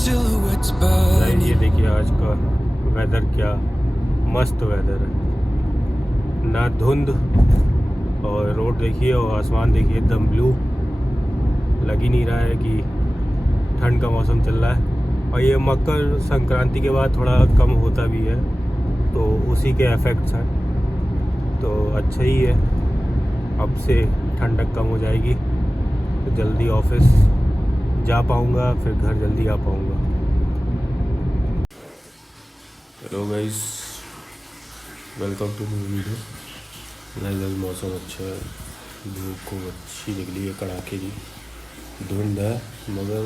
silhouettes burning. ये देखिए आज का वेदर, क्या मस्त वेदर है, ना धुंध, और रोड देखिए और आसमान देखिए एकदम ब्लू। लग ही नहीं रहा है कि ठंड का मौसम चल रहा है। और ये मकर संक्रांति के बाद थोड़ा कम होता भी है, तो उसी के इफ़ेक्ट्स हैं, तो अच्छा ही है। अब से ठंडक कम हो जाएगी तो जल्दी ऑफिस जा पाऊँगा, फिर घर जल्दी आ पाऊँगा। Hello guys, welcome to new video. आज मौसम अच्छा है, धूप खूब अच्छी निकली है, कड़ाके की। धुंध है मगर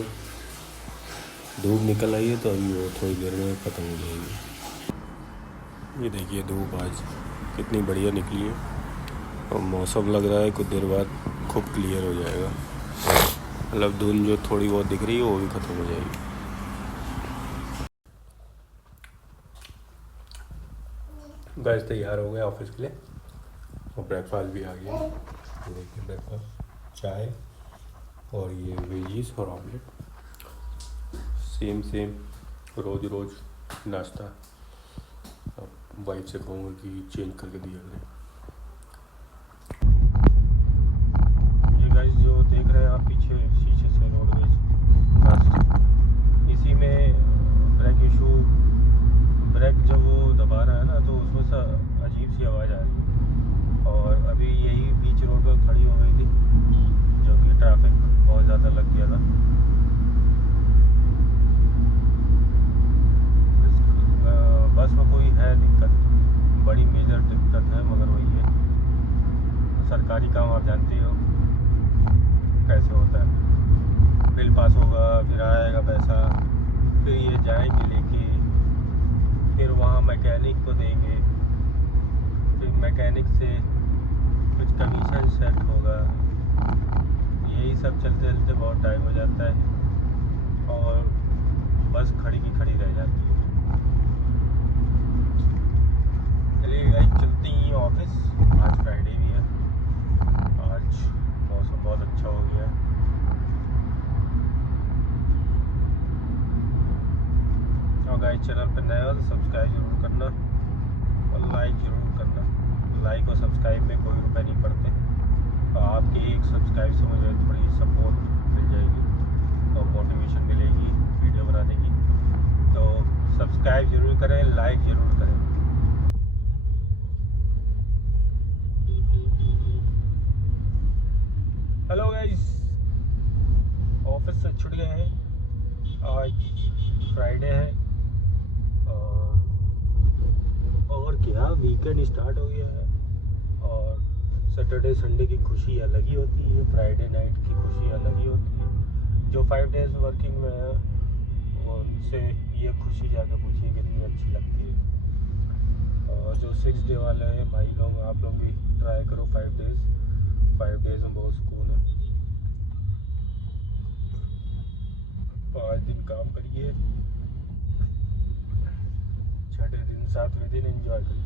धूप निकल आई है, तो अभी वो थोड़ी देर में ख़त्म हो जाएगी। ये देखिए धूप आज कितनी बढ़िया निकली है, और मौसम लग रहा है कुछ देर बाद खूब क्लियर हो जाएगा। मतलब धुंध जो थोड़ी बहुत दिख रही है वो भी ख़त्म हो जाएगी। गाइस तैयार हो गए ऑफिस के लिए, और ब्रेकफास्ट भी आ गया। ये देखिए ब्रेकफास्ट, चाय और ये वेजीज और ऑमलेट। सेम रोज़ नाश्ता। अब वाइफ से कहूँगा कि चेंज करके दिया करें। ये गाइस जो देख रहे हैं आप पीछे शीशे से रोडवेज, इसी में ब्रेक इशू, ब्रेक जब वो दबा रहा है ना तो उसमें से अजीब सी आवाज़ आ रही है। और अभी यही बीच रोड पर खड़ी हो गई थी, जो कि ट्रैफिक बहुत ज़्यादा लग गया था। बस में कोई है दिक्कत, बड़ी मेजर दिक्कत है, मगर वही है, सरकारी काम आप जानते हो कैसे होता है। बिल पास होगा, फिर आएगा पैसा, फिर ये जाएंगे लेके, फिर वहाँ मैकेनिक को देंगे, फिर मैकेनिक से कुछ कमीशन सेट होगा। यही सब चलते चलते बहुत टाइम हो जाता है, और बस खड़ी की खड़ी रह जाती है। चलिए गाइस चलते ही ऑफिस। आज फ्राइडे भी है, आज मौसम बहुत अच्छा हो गया है। और गाइस चैनल पर नए हो तो सब्सक्राइब जरूर करना और लाइक ज़रूर करना। लाइक और सब्सक्राइब में कोई रुपए नहीं पड़ते, और आपके एक सब्सक्राइब से मुझे थोड़ी सपोर्ट मिल जाएगी और मोटिवेशन मिलेगी वीडियो बनाने की। तो सब्सक्राइब ज़रूर करें, लाइक ज़रूर करें। हेलो गाइस, ऑफिस से छुट गए हैं, आज फ्राइडे है, और क्या वीकेंड स्टार्ट हो गया है। और सैटरडे संडे की खुशी अलग ही होती है, फ्राइडे नाइट की खुशी अलग ही होती है। जो 5 डेज़ वर्किंग में है उनसे ये खुशी जाकर पूछिए कितनी अच्छी लगती है। और जो 6 डे वाले हैं भाई लोग, आप लोग भी ट्राई करो 5 डेज़ में बहुत सुकून है। 5 दिन काम करिए, 6ठे दिन 7वें दिन एंजॉय करिए।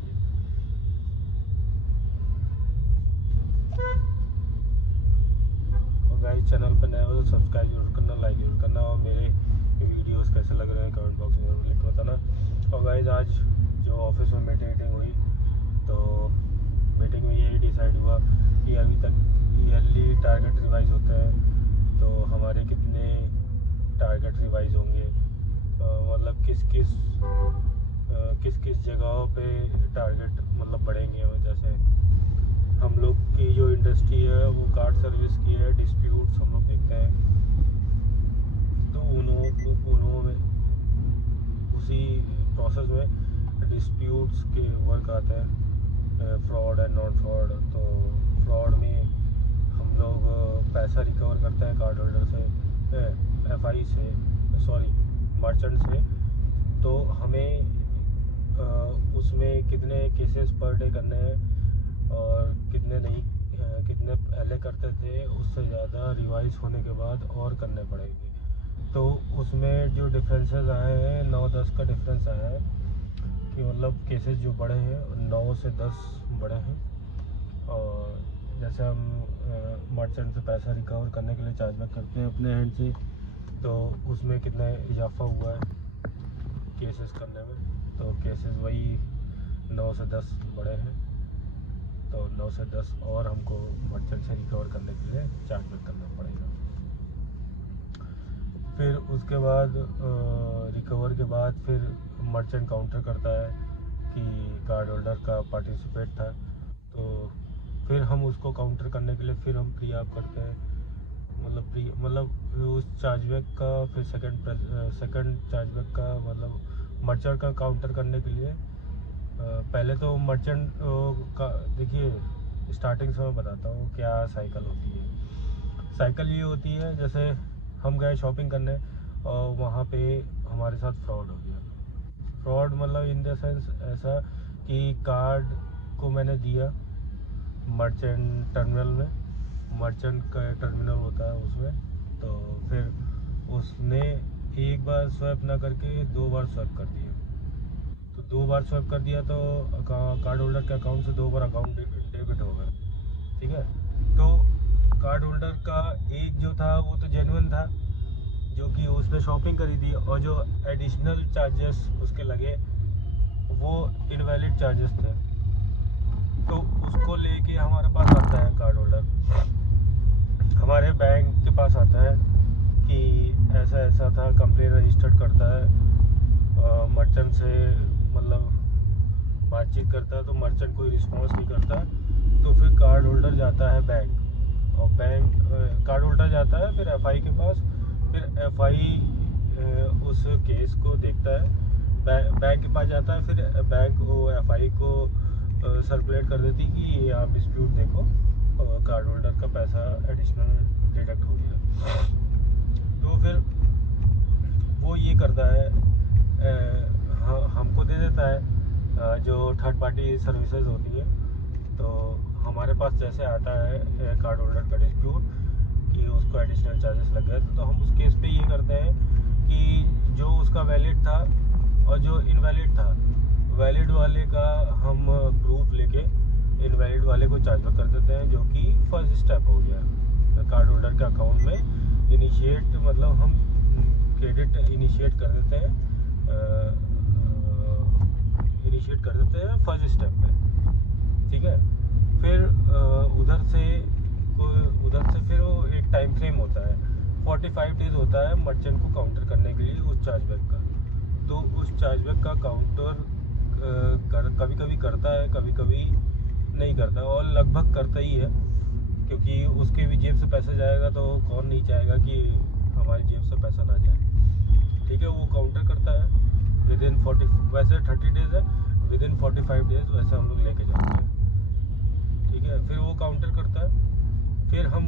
और गाइस चैनल पर नए हो तो सब्सक्राइब जरूर करना, लाइक जरूर करना, और मेरे वीडियोस कैसे लग रहे हैं कमेंट बॉक्स में जरूर लिख के बताना। और गाइस आज जो ऑफिस में मीटिंग हुई, तो मीटिंग में यही डिसाइड हुआ कि अभी तक ईयरली टारगेट रिवाइज होते हैं, तो हमारे कितने टारगेट रिवाइज होंगे, मतलब किस किस जगहों पे टारगेट मतलब बढ़ेंगे। जैसे हम लोग की जो इंडस्ट्री है वो कार्ड सर्विस की है, डिस्प्यूट्स हम लोग देखते हैं, तो उन्होंने उसी प्रोसेस में डिस्प्यूट्स के वर्क आते हैं, फ्रॉड एंड नॉन फ्रॉड। तो फ्रॉड में हम लोग पैसा रिकवर करते हैं कार्ड होल्डर से, एफआई से, सॉरी मर्चेंट से। तो हमें उसमें कितने केसेस पर डे करने हैं और कितने नहीं, कितने पहले करते थे उससे ज़्यादा रिवाइज होने के बाद और करने पड़ेंगे। तो उसमें जो डिफरेंसेस आए हैं, 9-10 का डिफरेंस आया है, कि मतलब केसेस जो बड़े हैं 9 से 10 बड़े हैं। और जैसे हम मर्चेंट से पैसा रिकवर करने के लिए चार्जबैक करते हैं अपने हैंड से, तो उसमें कितना इजाफा हुआ है केसेस करने में। तो केसेस वही 9 से 10 बढ़े हैं, तो 9 से 10 और हमको मर्चेंट से रिकवर करने के लिए चार्जबैक करना पड़ेगा। फिर उसके बाद रिकवर के बाद फिर मर्चेंट काउंटर करता है कि कार्ड होल्डर का पार्टिसिपेट था, तो फिर हम उसको काउंटर करने के लिए फिर हम प्री आप करते हैं, मतलब उस चार्जबैक का फिर सेकंड चार्जबैक का मतलब मर्चेंट का काउंटर करने के लिए पहले तो मर्चेंट का देखिए स्टार्टिंग से मैं बताता हूँ क्या साइकिल होती है। साइकिल ये होती है जैसे हम गए शॉपिंग करने और वहाँ पे हमारे साथ फ्रॉड हो गया। फ्रॉड मतलब इन द सेंस ऐसा कि कार्ड को मैंने दिया मर्चेंट टर्मिनल में, मर्चेंट का टर्मिनल होता है उसमें, तो फिर उसने एक बार स्वैप ना करके 2 बार स्वैप कर दिया। तो 2 बार स्वैप कर दिया तो कार्ड होल्डर के अकाउंट से 2 बार अकाउंट डेबिट हो गया, ठीक है। तो कार्ड होल्डर का एक जो था वो तो जेन्युइन था, जो कि उसने शॉपिंग करी थी, और जो एडिशनल चार्जेस उसके लगे वो इनवैलिड चार्जेस थे। तो उसको लेके हमारे पास आता है कार्ड होल्डर, हमारे बैंक के पास आता है कि ऐसा ऐसा था, कंप्लेन रजिस्टर्ड करता है मर्चेंट से, मतलब बातचीत करता है, तो मर्चेंट कोई रिस्पॉन्स नहीं करता। तो फिर कार्ड होल्डर जाता है बैंक, और बैंक कार्ड होल्डर जाता है फिर एफआई के पास। फिर एफआई उस केस को देखता है, बैंक के पास जाता है, फिर बैंक वो एफआई को सर्कुलेट कर देती कि ये आप डिस्प्यूट देखो, कार्ड होल्डर का पैसा एडिशनल डिडक्ट हो गया। तो फिर वो ये करता है, हमको दे देता है जो थर्ड पार्टी सर्विसेज होती है। तो हमारे पास जैसे आता है कार्ड होल्डर का डिस्प्यूट कि उसको एडिशनल चार्जेस लग गए, तो हम उस केस पे ये करते हैं कि जो उसका वैलिड था और जो इनवैलिड था, वैलिड वाले का हम प्रूफ लेके इनवैलिड वाले को चार्जबैक कर देते हैं, जो कि फर्स्ट स्टेप हो गया कार्ड होल्डर के अकाउंट में इनिशिएट, मतलब हम क्रेडिट इनिशिएट कर देते हैं, फर्स्ट स्टेप पे, ठीक है। फिर उधर से फिर वो एक टाइम फ्रेम होता है, 45 डेज होता है मर्चेंट को काउंटर करने के लिए उस चार्जबैक का। तो उस चार्जबैक का काउंटर कभी कभी करता है, कभी कभी नहीं करता, और लगभग करता ही है, क्योंकि उसके भी जेब से पैसा जाएगा, तो कौन नहीं चाहेगा कि हमारी जेब से पैसा ना जाए, ठीक है। वो काउंटर करता है विद इन 40, वैसे 30 डेज है, विद इन 45 डेज वैसे हम लोग लेके जाते हैं, ठीक है। फिर वो काउंटर करता है, फिर हम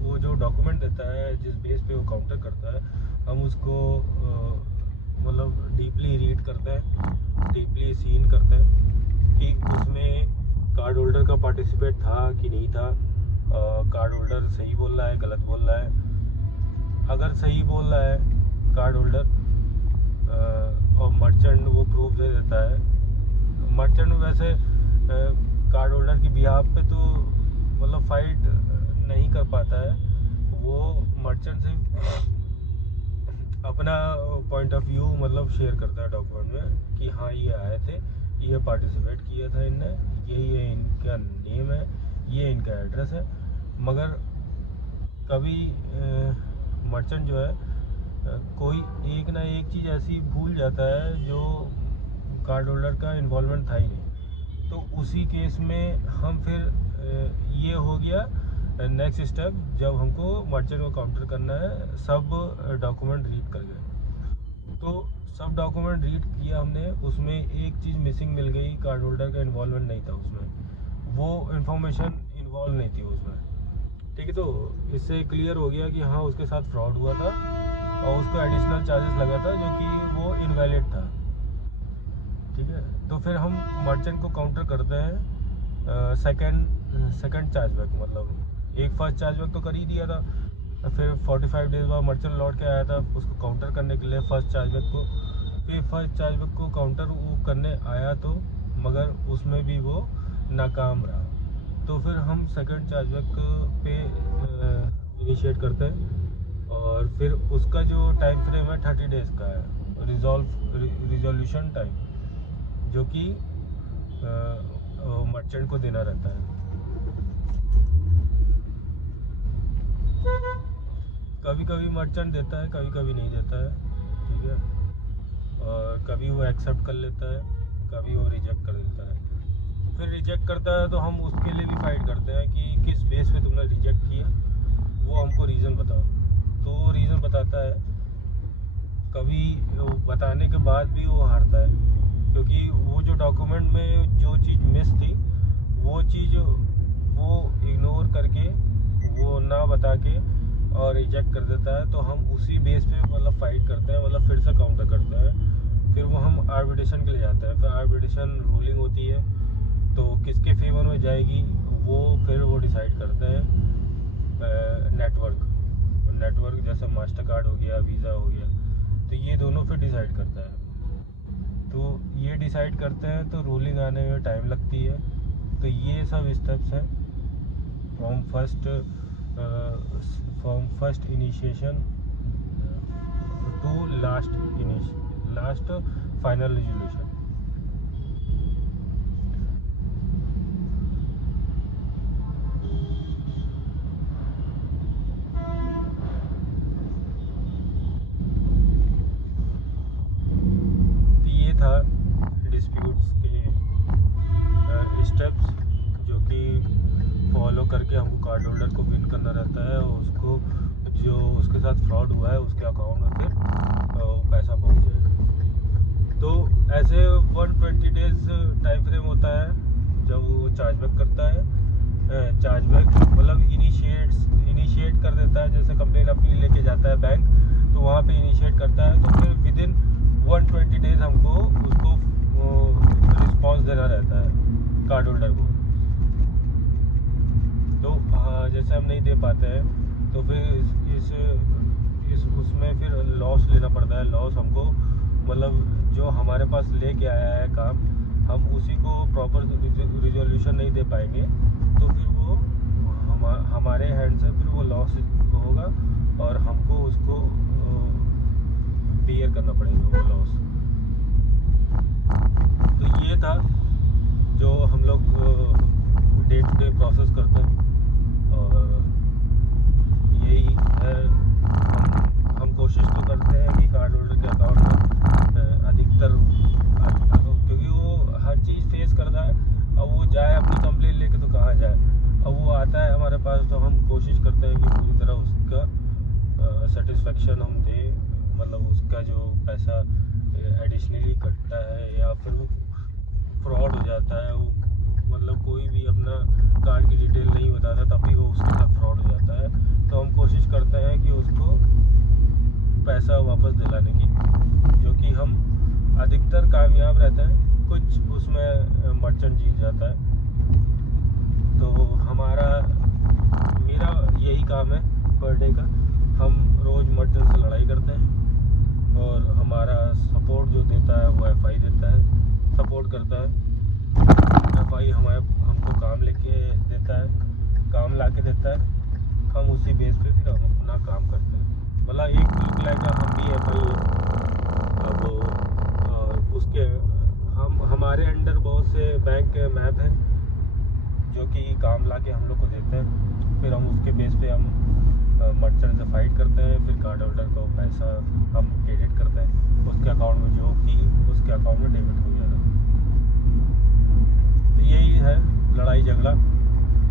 वो जो डॉक्यूमेंट देता है जिस बेस पे वो काउंटर करता है, हम उसको मतलब डीपली रीड करते हैं, डीपली सीन करते हैं कि उसमें कार्ड होल्डर का पार्टिसिपेट था कि नहीं था, कार्ड होल्डर सही बोल रहा है, गलत बोल रहा है। अगर सही बोल रहा है कार्ड होल्डर और मर्चेंट वो प्रूफ दे देता है, मर्चेंट वैसे कार्ड होल्डर की बिहाफ पे तो मतलब फाइट नहीं कर पाता है, वो मर्चेंट से अपना पॉइंट ऑफ व्यू मतलब शेयर करता है डॉक्यूमेंट में कि हाँ ये आए थे, ये पार्टिसिपेट किया था इनने, ये इनका नेम है, ये इनका एड्रेस है। मगर कभी मर्चेंट जो है कोई एक ना एक चीज़ ऐसी भूल जाता है जो कार्ड होल्डर का इन्वॉल्वमेंट था ही नहीं। तो उसी केस में हम फिर ये हो गया नेक्स्ट स्टेप, जब हमको मर्चेंट को काउंटर करना है, सब डॉक्यूमेंट रीड कर गए। तो सब डॉक्यूमेंट रीड किया हमने, उसमें एक चीज़ मिसिंग मिल गई, कार्ड होल्डर का इन्वॉल्वमेंट नहीं था उसमें, वो इन्फॉर्मेशन इन्वॉल्व नहीं थी उसमें, ठीक है। तो इससे क्लियर हो गया कि हाँ उसके साथ फ्रॉड हुआ था और उसको एडिशनल चार्जेस लगा था जो कि वो इनवैलिड था, ठीक है। तो फिर हम मर्चेंट को काउंटर करते हैं सेकंड चार्जबैक, मतलब एक फर्स्ट चार्जबैक तो कर ही दिया था, फिर 45 डेज बाद मर्चेंट लौट के आया था उसको काउंटर करने के लिए फर्स्ट चार्जबैक को। फिर फर्स्ट चार्जबैक को काउंटर वो करने आया तो, मगर उसमें भी वो नाकाम रहा। तो फिर हम सेकंड चार्जबैक पे इनिशिएट करते हैं और फिर उसका जो टाइम फ्रेम है 30 डेज़ का है, रिजोल्यूशन टाइम, जो कि मर्चेंट को देना रहता है। कभी कभी मर्चेंट देता है, कभी कभी नहीं देता है, ठीक है। और कभी वो एक्सेप्ट कर लेता है, कभी वो रिजेक्ट कर देता है। फिर रिजेक्ट करता है तो हम उसके लिए भी फाइट करते हैं कि किस बेस पे तुमने रिजेक्ट किया, वो हमको रीज़न बताओ। तो वो रीज़न बताता है, कभी वो बताने के बाद भी वो हारता है, क्योंकि वो जो डॉक्यूमेंट में जो चीज़ मिस थी वो चीज़ वो इग्नोर करके, वो ना बता के और रिजेक्ट कर देता है। तो हम उसी बेस पे मतलब फाइट करते हैं, मतलब फिर से काउंटर करते हैं। फिर वो हम आर्बिट्रेशन के लिए जाते हैं। फिर आर्बिट्रेशन रूलिंग होती है, तो किसके फेवर में जाएगी वो फिर वो डिसाइड करते हैं नेटवर्क जैसे मास्टर कार्ड हो गया, वीज़ा हो गया, तो ये दोनों फिर डिसाइड करता है। तो ये डिसाइड करते हैं तो रूलिंग आने में टाइम लगती है। तो ये सब स्टेप्स हैं from first initiation to last final resolution. तो ये था डिस्प्यूट्स के स्टेप्स, जो कि फॉलो करके हमको कार्ड होल्डर को विन करना रहता है, और उसको जो उसके साथ फ्रॉड हुआ है उसके अकाउंट में फिर पैसा पहुंच जाए। तो ऐसे 120 डेज़ टाइम फ्रेम होता है जब वो चार्जबैक करता है। चार्जबैक मतलब इनिशिएट कर देता है, जैसे कंप्लेन अपनी लेके जाता है बैंक, तो वहाँ पे इनिशिएट करता है। तो फिर विदिन 120 डेज़ हमको उसको रिस्पॉन्स देना रहता है कार्ड होल्डर को। तो जैसे हम नहीं दे पाते हैं तो फिर इस उसमें फिर लॉस लेना पड़ता है। लॉस हमको मतलब जो हमारे पास लेके आया है काम, हम उसी को प्रॉपर रिजोल्यूशन नहीं दे पाएंगे, तो फिर वो हमारे हैंड से फिर वो लॉस होगा और हमको उसको बियर करना पड़ेगा वो लॉस। तो ये था जो हम लोग डे टू डे प्रोसेस करते हैं, और यही है। हम कोशिश तो करते हैं कि कार्ड होल्डर के अकाउंट में अधिकतर, क्योंकि वो हर चीज़ फेस करता है। अब वो जाए अपनी कंप्लेंट लेके तो कहाँ जाए, अब वो आता है हमारे पास, तो हम कोशिश करते हैं कि पूरी तरह उसका सेटिस्फेक्शन हम दें, मतलब उसका जो पैसा एडिशनली कटता है या फिर वो फ्रॉड हो जाता है, वो मतलब कोई भी अपना कार्ड की डिटेल नहीं बताता तब भी वो उसके साथ फ्रॉड हो जाता है, तो हम कोशिश करते हैं कि उसको पैसा वापस दिलाने की, जो कि हम अधिकतर कामयाब रहते हैं। कुछ उसमें मर्चेंट जीत जाता है। तो मेरा यही काम है पर डे का। हम रोज़ मर्चेंट से लड़ाई करते हैं, और हमारा सपोर्ट जो देता है वो एफआई देता है, सपोर्ट करता है। एफआई हमको काम लेके देता है, काम ला के देता है, हम उसी बेस पे फिर हम अपना काम करते हैं। मतलब एक लुक लाइक हम भी एफआई अब उसके हमारे अंडर बहुत से बैंक के मैप हैं जो कि काम ला के हम लोग को देते हैं। फिर हम उसके बेस पे हम मर्चेंट से फाइट करते हैं, फिर कार्ड होल्डर को पैसा हम क्रेडिट करते हैं उसके अकाउंट में, जो कि उसके अकाउंट में डेबिट हो गया था। तो यही है लड़ाई झगड़ा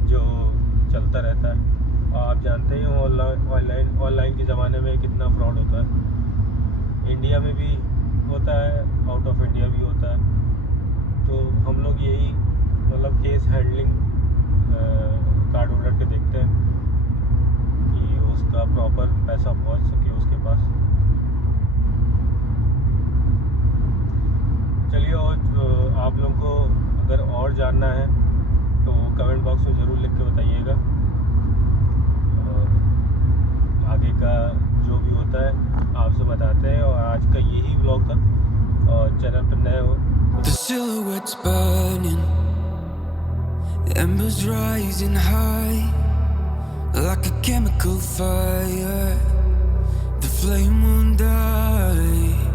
जो चलता रहता है। और आप जानते ही ऑनलाइन के ज़माने में कितना फ्रॉड होता है। इंडिया में भी होता है, आउट ऑफ इंडिया भी होता है। तो हम लोग यही मतलब केस हैंडलिंग कार्ड होल्डर के देखते हैं कि उसका प्रॉपर पैसा पहुंच सके उसके पास। चलिए, और आप लोगों को अगर और जानना है तो कमेंट बॉक्स में ज़रूर लिख के बताइएगा। आगे का जो भी होता है आपसे बताते हैं। और आज का यही व्लॉग था, और चैनल पर नए हो The silhouettes burning, embers rising high like a chemical fire. flame won't die.